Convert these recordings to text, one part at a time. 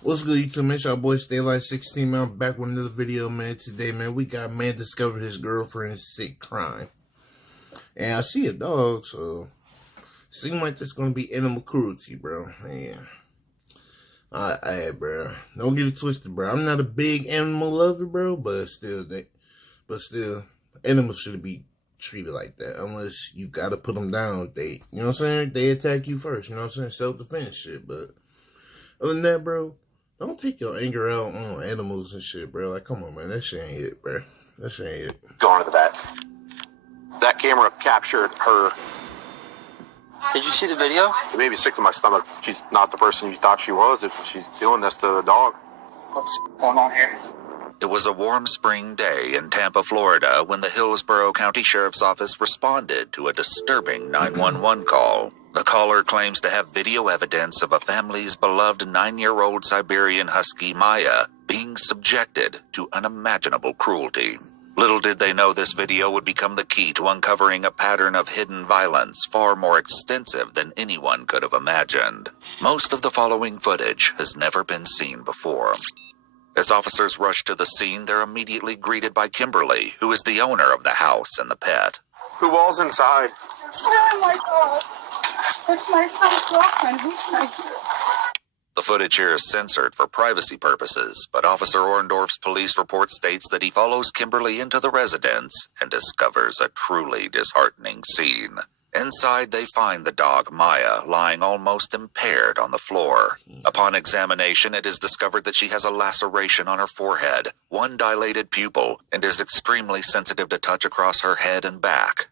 What's good, YouTube, man? It's your boy Stay Alive 16, man. I'm back with another video, man. Today, man, we got man discovered his girlfriend's sick crime. And I see a dog, so seems like there's gonna be animal cruelty, bro. Man. Alright, bro. Don't get it twisted, bro. I'm not a big animal lover, bro, but still, animals shouldn't be treated like that unless you gotta put them down. You know what I'm saying? They attack you first, you know what I'm saying? Self-defense shit, but other than that, bro, don't take your anger out on animals and shit, bro. Like, come on, man. That shit ain't it, bro. That shit ain't it. Going to the vet. That camera captured her. Did you see the video? It made me sick to my stomach. She's not the person you thought she was if she's doing this to the dog. What's going on here? It was a warm spring day in Tampa, Florida, when the Hillsborough County Sheriff's Office responded to a disturbing 911 call. The caller claims to have video evidence of a family's beloved 9-year-old Siberian Husky, Maya, being subjected to unimaginable cruelty. Little did they know this video would become the key to uncovering a pattern of hidden violence far more extensive than anyone could have imagined. Most of the following footage has never been seen before. As officers rush to the scene, they're immediately greeted by Kimberly, who is the owner of the house and the pet. Who all's inside? Oh my God. It's my son's girlfriend. He's not here. The footage here is censored for privacy purposes, but Officer Orndorff's police report states that he follows Kimberly into the residence and discovers a truly disheartening scene. Inside, they find the dog Maya lying almost impaired on the floor. Upon examination, it is discovered that she has a laceration on her forehead, one dilated pupil, and is extremely sensitive to touch across her head and back.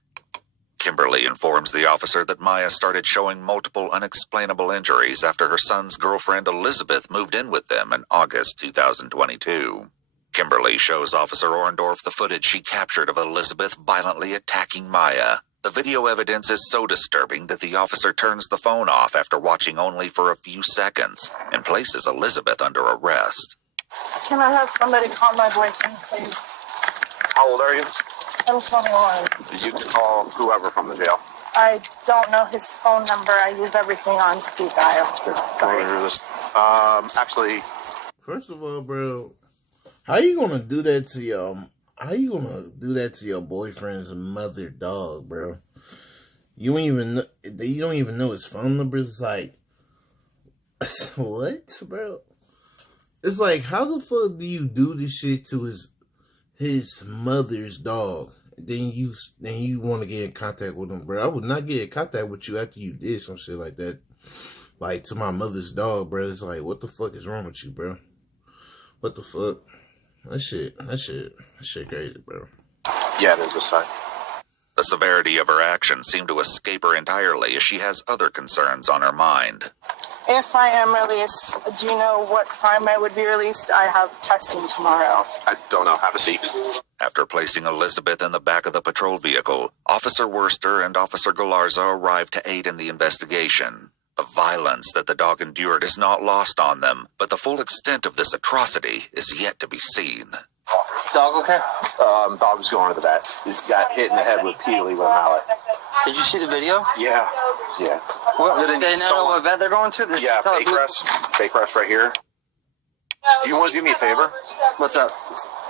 Kimberly informs the officer that Maya started showing multiple unexplainable injuries after her son's girlfriend Elizabeth moved in with them in August 2022. Kimberly shows Officer Orndorff the footage she captured of Elizabeth violently attacking Maya. The video evidence is so disturbing that the officer turns the phone off after watching only for a few seconds and places Elizabeth under arrest. Can I have somebody call my boyfriend, please? How old are you? I'm 21. You can call whoever from the jail. I don't know his phone number. I use everything on speed dial. Sorry. Actually, First of all, bro, how you gonna do that to your boyfriend's mother dog, bro? You don't even know his phone number. It's like, what, bro? It's like, how the fuck do you do this shit to his mother's dog? Then you want to get in contact with him, bro. I would not get in contact with you after you did some shit like that. Like, to my mother's dog, bro. It's like, what the fuck is wrong with you, bro? What the fuck? That shit crazy, bro. yeah, it is a side. The severity of her actions seem to escape her entirely as she has other concerns on her mind. If I am released, do you know what time I would be released? I have testing tomorrow. I don't know. Have a seat. After placing Elizabeth in the back of the patrol vehicle, Officer Worster and Officer Galarza arrive to aid in the investigation. The violence that the dog endured is not lost on them, but the full extent of this atrocity is yet to be seen. Dog okay? Dog's going to the vet. He got hit in the head repeatedly with a mallet. Did you see the video? Yeah. What, they know what vet they're going to? Yeah, Baycrest right here. Do you want to do me a favor? What's up?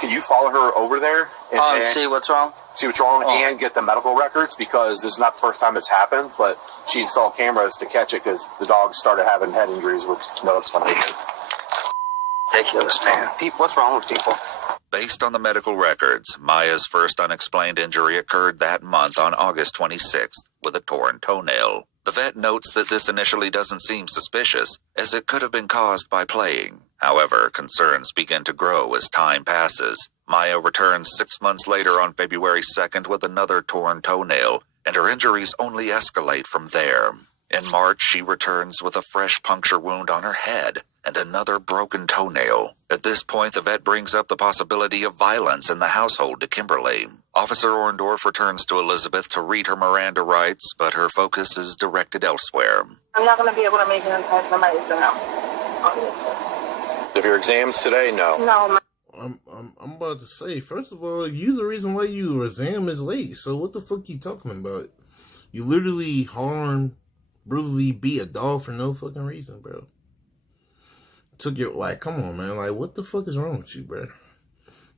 Could you follow her over there and See what's wrong? see what's wrong and get the medical records? Because this is not the first time it's happened, but she installed cameras to catch it because the dog started having head injuries with no explanation. Ridiculous, man. What's wrong with people? Based on the medical records, Maya's first unexplained injury occurred that month on August 26th with a torn toenail. The vet notes that this initially doesn't seem suspicious, as it could have been caused by playing. However, concerns begin to grow as time passes. Maya returns 6 months later on February 2nd with another torn toenail, and her injuries only escalate from there. In March, she returns with a fresh puncture wound on her head and another broken toenail. At this point, the vet brings up the possibility of violence in the household to Kimberly. Officer Orndorff returns to Elizabeth to read her Miranda rights, but her focus is directed elsewhere. I'm not going to be able to make an impact on my exam now, obviously. If your exam's today, no. No, I'm about to say, first of all, you the reason why your exam is late. So what the fuck you talking about? You literally brutally beat a dog for no fucking reason, bro. took your, like, come on, man. Like, what the fuck is wrong with you, bro?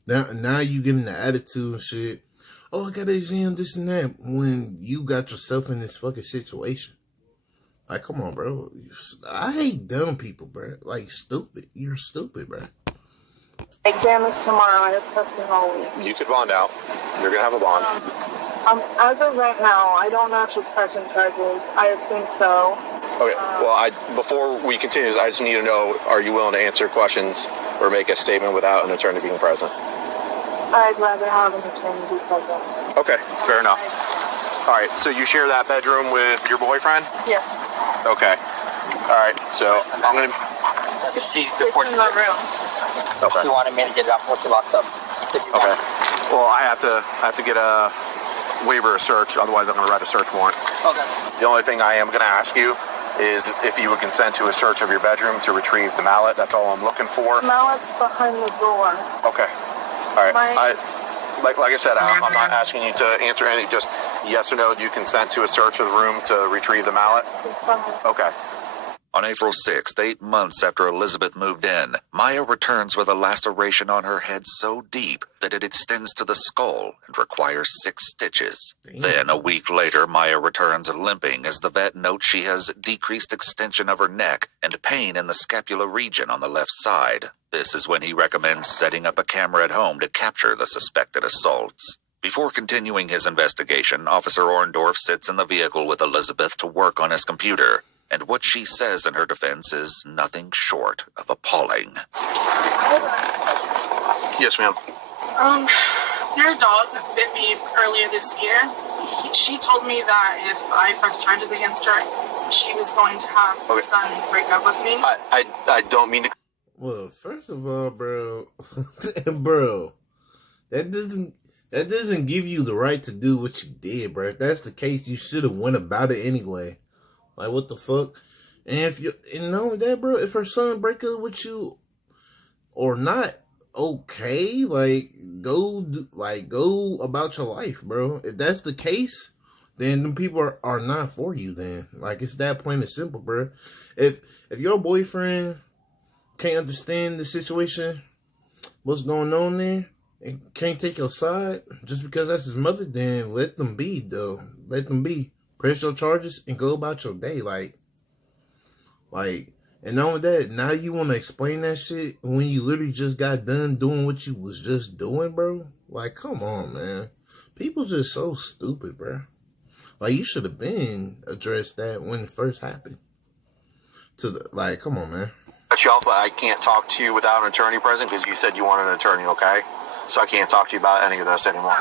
Now you getting the attitude and shit. Oh, I got to exam this and that when you got yourself in this fucking situation. Like, come on, bro. I hate dumb people, bro. Like, stupid. You're stupid, bro. Exam is tomorrow. I have testing all week. You could bond out. You're going to have a bond. As of right now, I don't know if she's pressing charges. I assume so. Okay. Well, before we continue, I just need to know, are you willing to answer questions or make a statement without an attorney being present? I'd rather have an attorney be present. Okay, fair enough. All right, so you share that bedroom with your boyfriend? Yes. Okay. All right, so I'm going to... It's in the room. Okay. She wanted me to get it out before she locks up. Okay. Well, I have to get a waiver of search, otherwise I'm going to write a search warrant. Okay. The only thing I am going to ask you is if you would consent to a search of your bedroom to retrieve the mallet. That's all I'm looking for. The mallet's behind the door. Okay. All right. Like I said, I'm not asking you to answer anything. Just yes or no. Do you consent to a search of the room to retrieve the mallet? It's behind. Okay. On April 6th, 8 months after Elizabeth moved in, Maya returns with a laceration on her head so deep that it extends to the skull and requires 6 stitches. Then, a week later, Maya returns limping as the vet notes she has decreased extension of her neck and pain in the scapular region on the left side. This is when he recommends setting up a camera at home to capture the suspected assaults. Before continuing his investigation, Officer Orndorff sits in the vehicle with Elizabeth to work on his computer. And what she says in her defense is nothing short of appalling. Yes, ma'am. Their dog bit me earlier this year. She told me that if I pressed charges against her, she was going to have her son break up with me. I don't mean to... Well, first of all, bro, bro, that doesn't give you the right to do what you did, bro. If that's the case, you should have went about it anyway. Like, what the fuck? And if you, and not only that, bro, if her son break up with you or not, okay, like, go about your life, bro. If that's the case, then them people are not for you then. Like, it's that plain and simple, bro. If your boyfriend can't understand the situation, what's going on there, and can't take your side, just because that's his mother, then let them be, though. Let them be. Press your charges and go about your day, like, and not only that, now you want to explain that shit when you literally just got done doing what you was just doing, bro? Like, come on, man. People just so stupid, bro. Like, you should have been addressed that when it first happened. Like, come on, man. Cut you off, but I can't talk to you without an attorney present because you said you wanted an attorney, okay? So I can't talk to you about any of this anymore.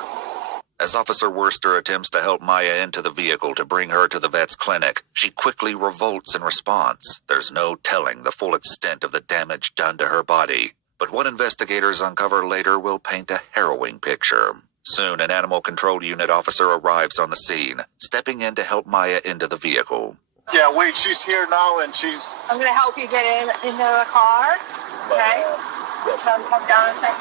As Officer Worcester attempts to help Maya into the vehicle to bring her to the vet's clinic, she quickly revolts in response. There's no telling the full extent of the damage done to her body. But what investigators uncover later will paint a harrowing picture. Soon, an animal control unit officer arrives on the scene, stepping in to help Maya into the vehicle. Yeah, wait, she's here now and she's... I'm going to help you get into the car, okay? So come down a second.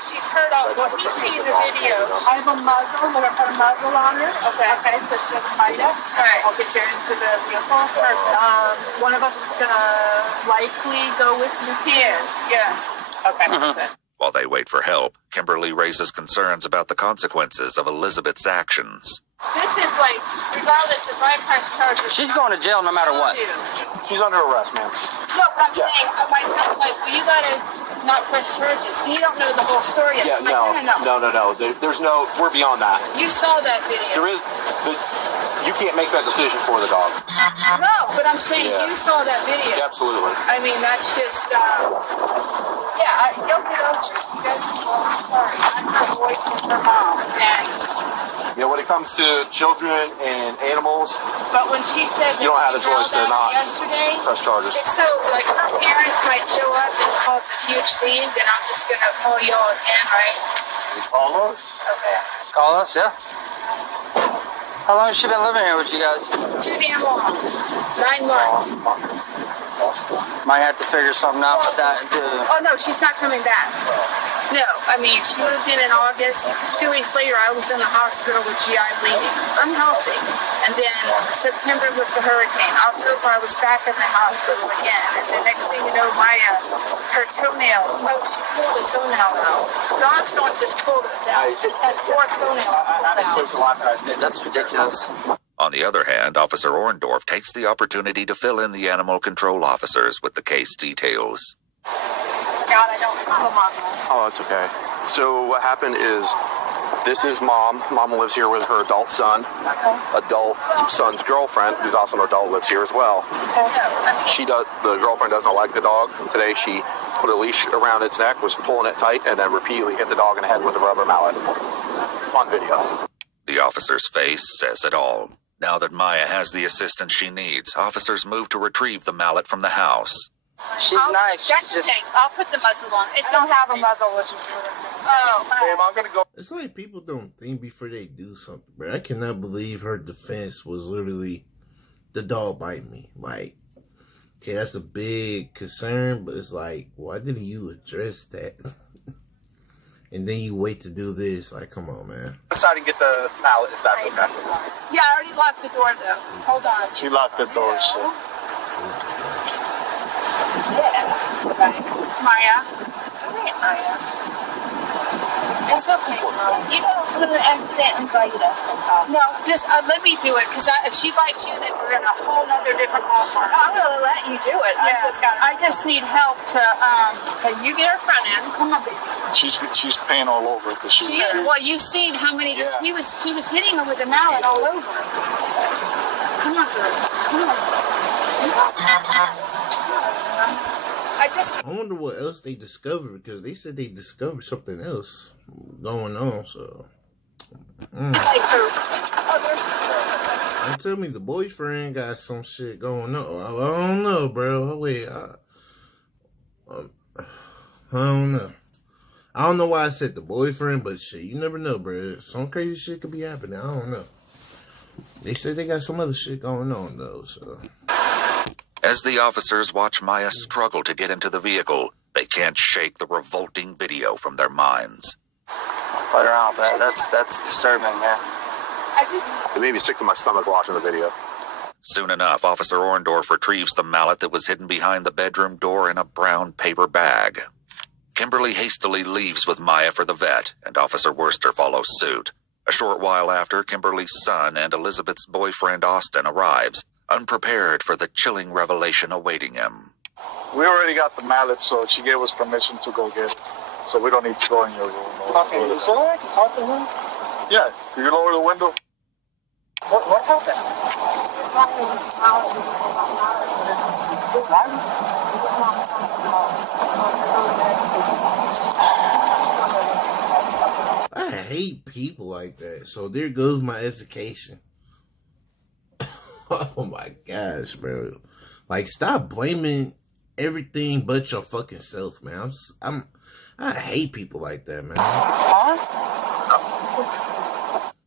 She's heard all what we see in the video. I have a muzzle. We're going to put a muzzle on her. Okay, so she doesn't bite us. All right, I'll get you into the vehicle. Perfect. One of us is going to likely go with you. Yes, yeah. Okay, good. While they wait for help, Kimberly raises concerns about the consequences of Elizabeth's actions. This is like, regardless if I press charges... She's going to jail no matter what. She's under arrest, ma'am. No, but I'm saying, my son's like, well, you gotta not press charges. He don't know the whole story yet. Yeah, no. There's no, we're beyond that. You saw that video. You can't make that decision for the dog. No, but I'm saying you saw that video. Absolutely. I mean, that's just, you'll get over it. You guys, I'm sorry. I'm her voice and her mom. And when it comes to children and animals, but when she said that you don't have a choice to not yesterday, press charges. it's so, like, her parents might show up and cause a huge scene, then I'm just going to call y'all again, right? You call us? Okay. Call us, yeah. How long has she been living here with you guys? Too damn long. 9 months. Might have to figure something out with that, too. Oh, no, she's not coming back. No, I mean, she moved in August. 2 weeks later, I was in the hospital with GI bleeding. I'm healthy. And then September was the hurricane. October, I was back in the hospital again. And the next thing you know, Maya, her toenails, she pulled a toenail out. Dogs don't just pull those out. She's had 4 toenails pulled out. That's ridiculous. On the other hand, Officer Orndorff takes the opportunity to fill in the animal control officers with the case details. God, I don't have a muzzle. Oh, that's okay. So what happened is, this is Mom. Mom lives here with her adult son. Adult son's girlfriend, who's also an adult, lives here as well. The girlfriend doesn't like the dog. Today she put a leash around its neck, was pulling it tight, and then repeatedly hit the dog in the head with a rubber mallet. On video. The officer's face says it all. Now that Maya has the assistance she needs, officers move to retrieve the mallet from the house. She's nice. That's She's okay. I'll put the muzzle on. It's I don't not have a muzzle, which is Ma'am, I'm gonna go. It's like people don't think before they do something, bro. I cannot believe her defense was literally the dog bite me. Like, okay, that's a big concern, but it's like, why didn't you address that? And then you wait to do this. Like, come on, man. Inside and get the mallet if that's okay. Yeah, I already locked the door though. Hold on. She locked the door, so. Yes. Right. Maya. It's okay, Maya. It's okay, Mom. You don't want to accidentally bite us. No, just let me do it, because if she bites you, then we're in a whole other different ballpark. I'm going to let you do it. I just need help to, can you get her front end? Come on, baby. She's paying all over because she's. Well, you've seen how many, Yeah. she was hitting her with a mallet all over. Come on, girl. Come on. I wonder what else they discovered, because they said they discovered something else going on, so. Like her. Don't tell me the boyfriend got some shit going on. I don't know, bro. Wait, I don't know. I don't know why I said the boyfriend, but shit, you never know, bro. Some crazy shit could be happening. I don't know. They said they got some other shit going on, though, so. As the officers watch Maya struggle to get into the vehicle, they can't shake the revolting video from their minds. Put her out, man. That's disturbing, man. It made me sick to my stomach watching the video. Soon enough, Officer Orndorff retrieves the mallet that was hidden behind the bedroom door in a brown paper bag. Kimberly hastily leaves with Maya for the vet, and Officer Worcester follows suit. A short while after, Kimberly's son and Elizabeth's boyfriend Austin arrives, unprepared for the chilling revelation awaiting him. We already got the mallet, so she gave us permission to go get it. So we don't need to go in your room. Okay, is there a way I can talk to him? Yeah, can you lower the window? What happened? I hate people like that. So there goes my education. Oh my gosh, bro. Like, stop blaming everything but your fucking self, man. I hate people like that, man.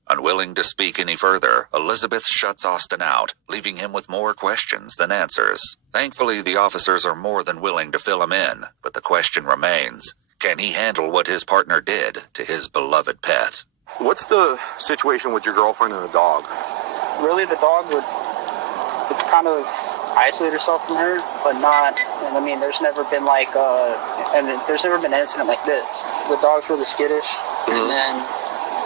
Unwilling to speak any further, Elizabeth shuts Austin out, leaving him with more questions than answers. Thankfully, the officers are more than willing to fill him in, but the question remains, can he handle what his partner did to his beloved pet? What's the situation with your girlfriend and the dog? Really, the dog would kind of isolate herself from her, but not. And I mean, there's never been there's never been an incident like this. The dog's really skittish, and then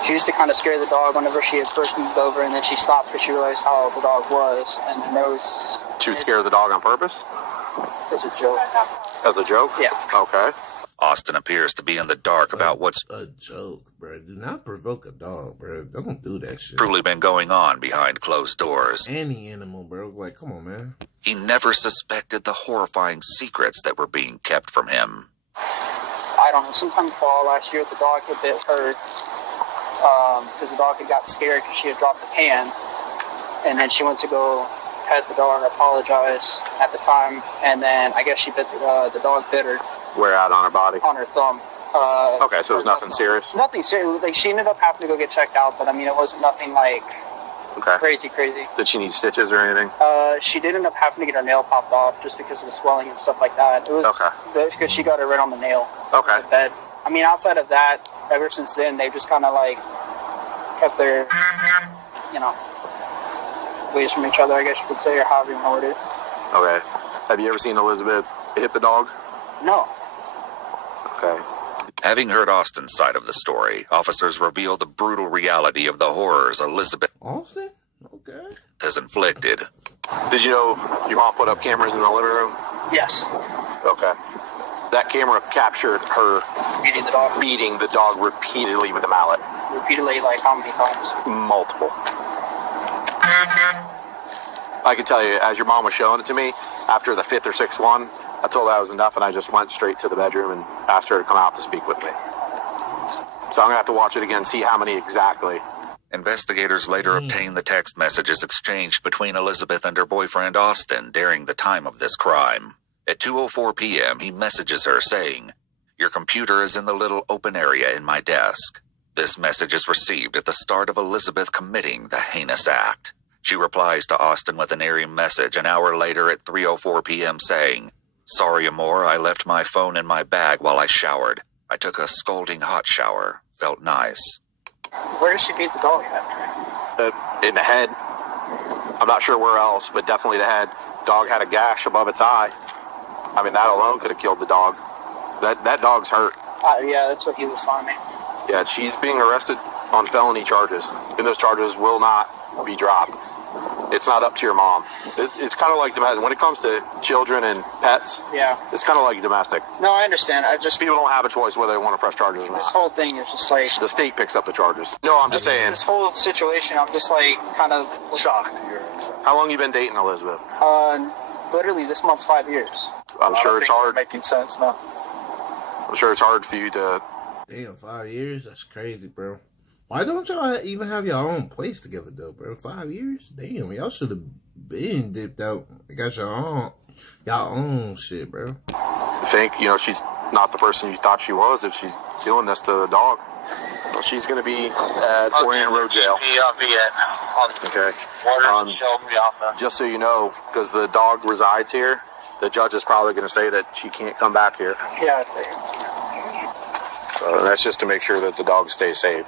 she used to kind of scare the dog whenever she had first moved over, and then she stopped because she realized how the dog was, and there was. She would scare the dog on purpose? As a joke. As a joke? Yeah. Okay. Austin appears to be in the dark about what's a joke, bro. Do not provoke a dog, bro. Don't do that shit. truly been going on behind closed doors. Any animal, bro. Like, come on, man. He never suspected the horrifying secrets that were being kept from him. I don't know. Sometime fall last year, the dog had bit her because the dog had got scared because she had dropped the pan, and then she went to go pet the dog, apologize at the time, and then I guess she bit the dog bit her. Where at on her body? On her thumb. Okay, so it was nothing serious? Nothing serious. Like, she ended up having to go get checked out, but I mean, it wasn't nothing like crazy. Did she need stitches or anything? She did end up having to get her nail popped off just because of the swelling and stuff like that. It was because she got it right on the nail. Okay. The bed. I mean, outside of that, ever since then, they've just kind of like kept their, ways from each other, I guess you could say, or however you word it. Okay. Have you ever seen Elizabeth hit the dog? No. Okay. Having heard Austin's side of the story, officers reveal the brutal reality of the horrors Elizabeth Austin? Okay. has inflicted. Did you know your mom put up cameras in the living room? Yes. Okay. That camera captured her Beating the dog. beating the dog repeatedly with a mallet. Repeatedly, like how many times? Multiple. I can tell you, as your mom was showing it to me, after the 5th or 6th one, I told her that was enough, and I just went straight to the bedroom and asked her to come out to speak with me. So I'm going to have to watch it again, see how many exactly. Investigators later obtained the text messages exchanged between Elizabeth and her boyfriend Austin during the time of this crime. At 2:04 p.m., he messages her saying, "Your computer is in the little open area in my desk." This message is received at the start of Elizabeth committing the heinous act. She replies to Austin with an eerie message an hour later at 3:04 p.m. saying, "Sorry, amor, I left my phone in my bag while I showered. I took a scalding hot shower. Felt nice." Where does she beat the dog at? In the head. I'm not sure where else, but definitely the head. Dog had a gash above its eye. I mean, that alone could have killed the dog. That dog's hurt. Yeah, that's what he was telling me. Yeah, she's being arrested on felony charges, and those charges will not be dropped. It's not up to your mom. It's kind of like domestic. When it comes to children and pets, Yeah. it's kind of like domestic. No, I understand. I just, People don't have a choice whether they want to press charges or this not. whole thing is just like, The state picks up the charges. No, I'm just saying. this whole situation, I'm just like kind of Shocked. How long you been dating Elizabeth? literally this month's 5 years. I'm sure it's hard. Making sense now. I'm sure it's hard for you to. Damn, 5 years? That's crazy, bro. Why don't y'all even have your own place together, though, bro? 5 years? Damn, y'all should have been dipped out. You got y'all own shit, bro. Think, she's not the person you thought she was if she's doing this to the dog. Well, she's going to be at Orient Road Jail. Okay. Just so you know, because the dog resides here, the judge is probably going to say that she can't come back here. Yeah. So that's just to make sure that the dog stays safe.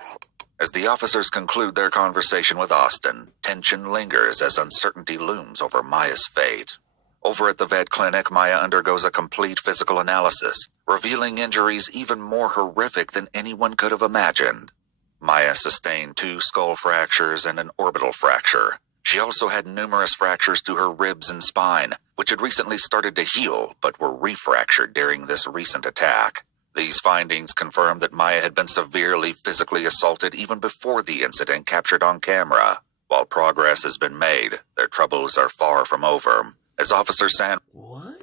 As the officers conclude their conversation with Austin, tension lingers as uncertainty looms over Maya's fate. Over at the vet clinic, Maya undergoes a complete physical analysis, revealing injuries even more horrific than anyone could have imagined. Maya sustained 2 skull fractures and an orbital fracture. She also had numerous fractures to her ribs and spine, which had recently started to heal but were refractured during this recent attack. These findings confirm that Maya had been severely physically assaulted even before the incident captured on camera. While progress has been made, their troubles are far from over. As Officer San... What?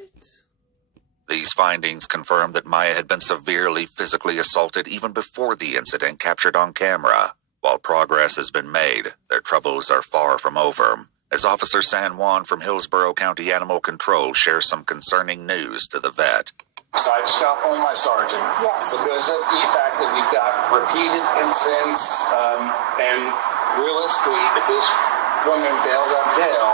These findings confirm that Maya had been severely physically assaulted even before the incident captured on camera. While progress has been made, their troubles are far from over. As Officer San Juan from Hillsborough County Animal Control shares some concerning news to the vet. So I just got phone my sergeant. Yes. Because of the fact that we've got repeated incidents, and realistically, if this woman bails out of jail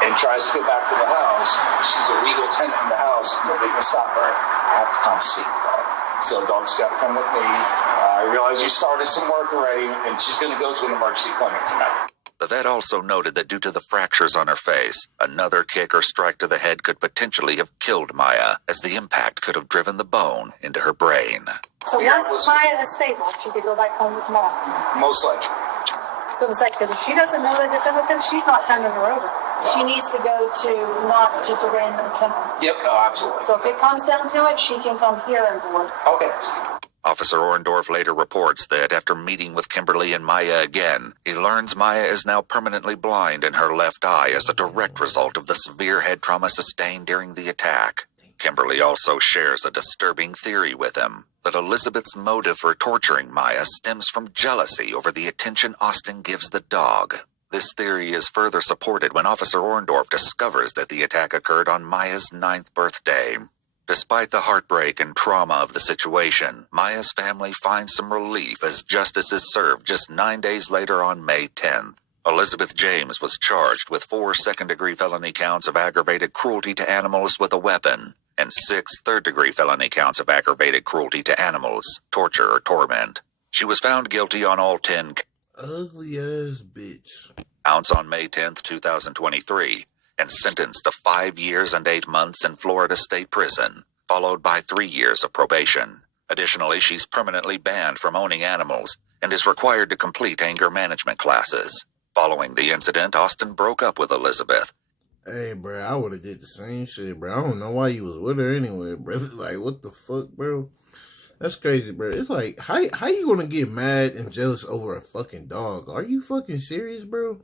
and tries to go back to the house, she's a legal tenant in the house, nobody can stop her. I have to come speak to her. So the dog's got to come with me. I realize you started some work already, and she's going to go to an emergency clinic tonight. The vet also noted that due to the fractures on her face, another kick or strike to the head could potentially have killed Maya, as the impact could have driven the bone into her brain. So once Maya is stable, she could go back home with mom. Most likely. Because if she doesn't know that they're with him, she's not turning her over. She needs to go to not just a random kennel. Yep, no, absolutely. So if it comes down to it, she can come here and board. Okay. Officer Orndorff later reports that after meeting with Kimberly and Maya again, he learns Maya is now permanently blind in her left eye as a direct result of the severe head trauma sustained during the attack. Kimberly also shares a disturbing theory with him, that Elizabeth's motive for torturing Maya stems from jealousy over the attention Austin gives the dog. This theory is further supported when Officer Orndorff discovers that the attack occurred on Maya's 9th birthday. Despite the heartbreak and trauma of the situation, Maya's family finds some relief as justice is served just 9 days later on May 10th. Elizabeth James was charged with 4 second-degree felony counts of aggravated cruelty to animals with a weapon, and 6 third-degree felony counts of aggravated cruelty to animals, torture or torment. She was found guilty on all 10 Ugly ass bitch. ounce on May 10th, 2023, and sentenced to 5 years and 8 months in Florida State Prison, followed by 3 years of probation. Additionally, she's permanently banned from owning animals and is required to complete anger management classes. Following the incident, Austin broke up with Elizabeth. Hey, bro, I would have did the same shit, bro. I don't know why you was with her anyway, bro. Like, what the fuck, bro? That's crazy, bro. It's like, how you gonna get mad and jealous over a fucking dog? Are you fucking serious, bro?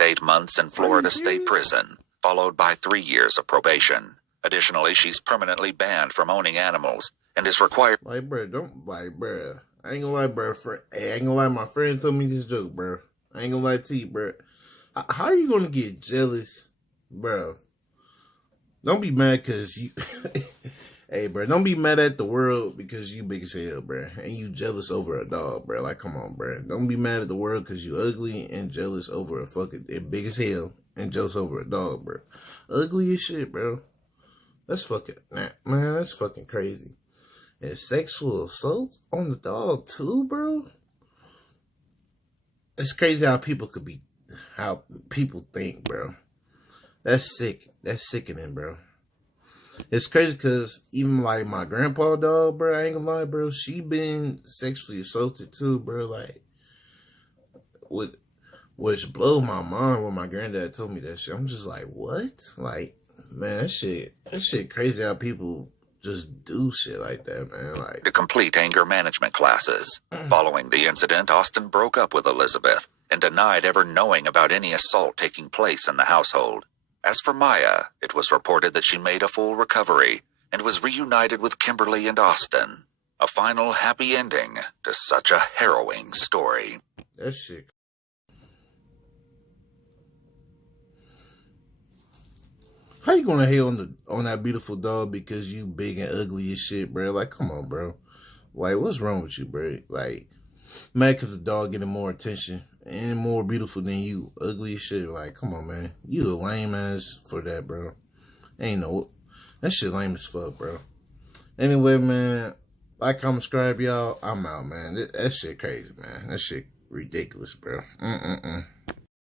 8 months in Florida State Prison, followed by 3 years of probation. Additionally, she's permanently banned from owning animals and is required. Like, bro, I ain't gonna lie, bro. I ain't gonna lie, my friend told me this joke, bro. I ain't gonna lie to you, bro. How are you gonna get jealous, bro? Don't be mad because you... Hey, bro, don't be mad at the world because you big as hell, bro. And you jealous over a dog, bro. Like, come on, bro. Don't be mad at the world because you ugly and jealous over a fucking... big as hell and jealous over a dog, bro. Ugly as shit, bro. That's fucking... man, that's fucking crazy. And sexual assault on the dog, too, bro? It's crazy how people could be... how people think, bro. That's sick. That's sickening, bro. It's crazy because even like my grandpa dog, bro, I ain't gonna lie, bro, she been sexually assaulted too, bro. Like, which blew my mind when my granddad told me that shit. I'm just like, what? Like, man, that shit crazy how people just do shit like that, man. Like, to complete anger management classes. Following the incident, Austin broke up with Elizabeth and denied ever knowing about any assault taking place in the household. As for Maya, it was reported that she made a full recovery and was reunited with Kimberly and Austin. A final happy ending to such a harrowing story. that shit. How you gonna hate on that beautiful dog because you big and ugly as shit, bro? Like, come on, bro. Like, what's wrong with you, bro? Like, mad because the dog getting more attention and more beautiful than you, ugly as shit. Like, come on, man. You a lame ass for that, bro. Ain't no... that shit lame as fuck, bro. Anyway, man, like, comment, subscribe, y'all. I'm out, man. That shit crazy, man. That shit ridiculous, bro.